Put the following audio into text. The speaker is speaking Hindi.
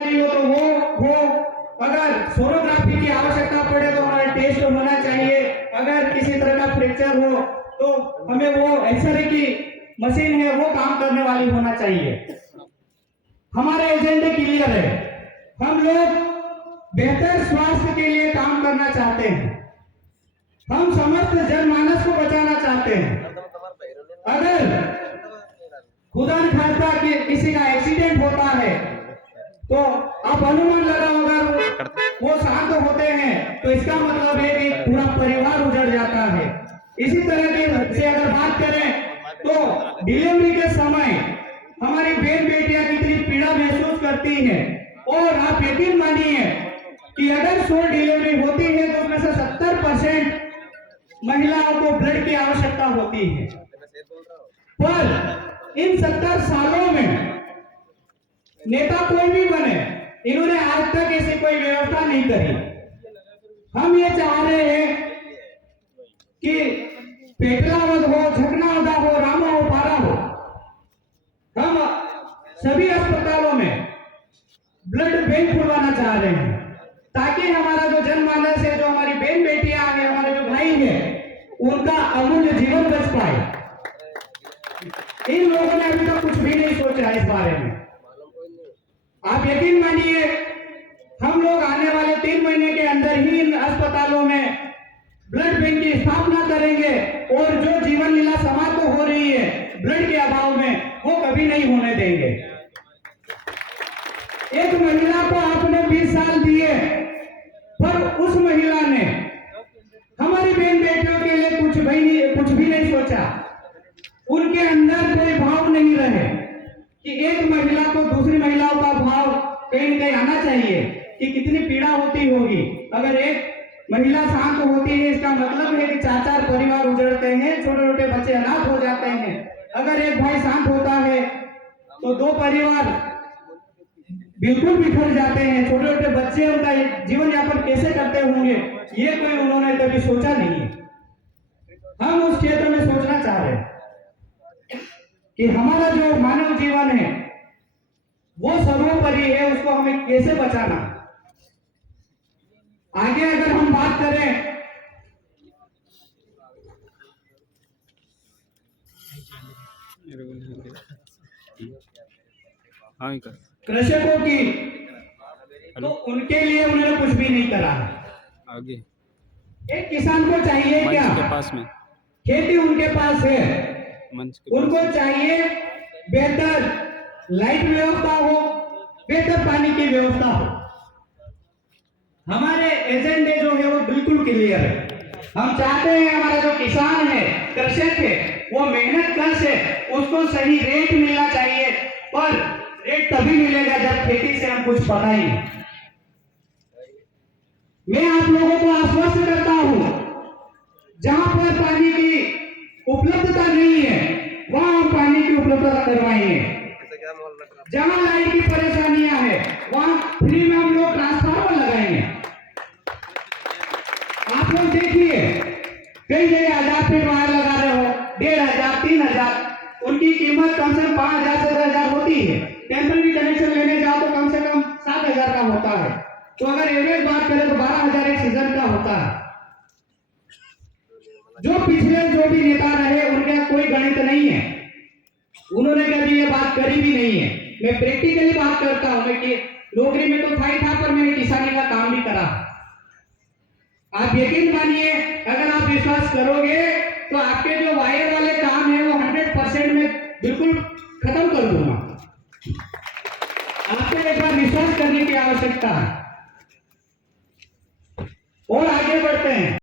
हो तो वो अगर सोनोग्राफी की आवश्यकता पड़े तो हमारा टेस्ट होना चाहिए। अगर किसी तरह का फ्रैक्चर हो तो हमें वो एक्सरे की मशीन है वो काम करने वाली होना चाहिए। हमारा एजेंडा क्लियर है, हम लोग बेहतर स्वास्थ्य के लिए काम करना चाहते हैं, हम समस्त जनमानस को बचाना चाहते हैं। अगर खुदा न खास्ता कि किसी का एक्सीडेंट होता है तो आप अनुमान लगाओ, अगर वो शांत होते हैं तो इसका मतलब है कि पूरा परिवार उजड़ जाता है। इसी तरह की से अगर बात करें तो डिलीवरी के समय हमारी बहन बेटियां कितनी पीड़ा महसूस करती हैं, और आप यकीन मानिए कि अगर 100 डिलीवरी होती है तो उसमें से 70% महिलाओं को ब्लड की आवश्यकता होती है। पर इन 70 सालों में नेता कोई भी बने, इन्होंने आज तक ऐसी कोई व्यवस्था नहीं करी। हम ये चाह रहे हैं कि पेटलावद हो, झकनावदा हो, रामा हो, पारा हो, हम सभी अस्पतालों में ब्लड बैंक खुलवाना चाह रहे हैं, ताकि हमारा जो जनमानस है, जो हमारी बहन बेटियां हैं, हमारे जो भाई हैं, उनका अमूल्य जीवन बच पाए। इन लोगों ने अभी तक कुछ भी नहीं सोचा इस बारे में। आप यकीन मानिए, हम लोग आने वाले 3 महीने के अंदर ही इन अस्पतालों में ब्लड बैंक की स्थापना करेंगे, और जो जीवन लीला समाज को हो रही है ब्लड के अभाव में, वो कभी नहीं होने देंगे। एक महिला को आपने 20 साल दिए, पर उस महिला ने हमारी बहन बेटियों के लिए कुछ भी नहीं सोचा। उनके अंदर कोई भाव नहीं रहे कि एक महिला को दूसरी महिलाओं का भाव कहीं न कहीं आना चाहिए कि कितनी पीड़ा होती होगी। अगर एक महिला शांत होती है, इसका मतलब है कि 4-4 परिवार उजड़ते हैं, छोटे छोटे बच्चे अनाथ हो जाते हैं। अगर एक भाई शांत होता है तो 2 परिवार बिल्कुल बिखर जाते हैं, छोटे छोटे बच्चे उनका जीवन यापन कैसे करते होंगे, ये कोई उन्होंने कभी सोचा नहीं है। हम उस क्षेत्र में सोचना चाह रहे हैं कि हमारा जो मानव जीवन है वो सर्वोपरि है, उसको हमें कैसे बचाना। आगे अगर हम बात करें कृषकों की, तो उनके लिए उन्होंने कुछ भी नहीं करा। आगे एक किसान को चाहिए क्या? के पास में खेती उनके पास है, उनको चाहिए बेहतर लाइट व्यवस्था हो, बेहतर पानी की व्यवस्था हो। हमारे एजेंडे जो है वो बिल्कुल क्लियर है। हम चाहते हैं हमारा जो किसान है, कृषक है, वो मेहनत कर से उसको सही रेट मिलना चाहिए, पर रेट तभी मिलेगा जब खेती से हम कुछ पाएंगे। मैं आप लोगों को आश्वस्त करता हूं, जहां पर पानी की उपलब्धता नहीं है वहां हम पानी की उपलब्धता करवाएंगे। जहां लाइट की परेशानियां है वहां फ्री में हम लोग ट्रांसफार्मर लगाएंगे। आप लोग देखिए, कई जगह 1000 फीट वायर लगा रहे हो, 1500, 3000, उनकी कीमत कम से कम 5000 से 10,000 होती है। टेम्पररी कनेक्शन लेने जाओ तो कम से कम 7,000 का होता है। तो अगर एवरेज बात करें तो 12,000 एक सीजन का होता है। जो पिछले जो भी नेता रहे उनका कोई गणित नहीं है, उन्होंने कभी ये बात करी भी नहीं है। मैं प्रैक्टिकली बात करता हूं कि नौकरी में तो था, पर मैंने किसानी का काम भी करा। आप यकीन मानिए, अगर आप विश्वास करोगे तो आपके जो वायर वाले काम है वो 100% में बिल्कुल खत्म कर दूंगा। आपको एक बार विश्वास करने की आवश्यकता है, और आगे बढ़ते हैं।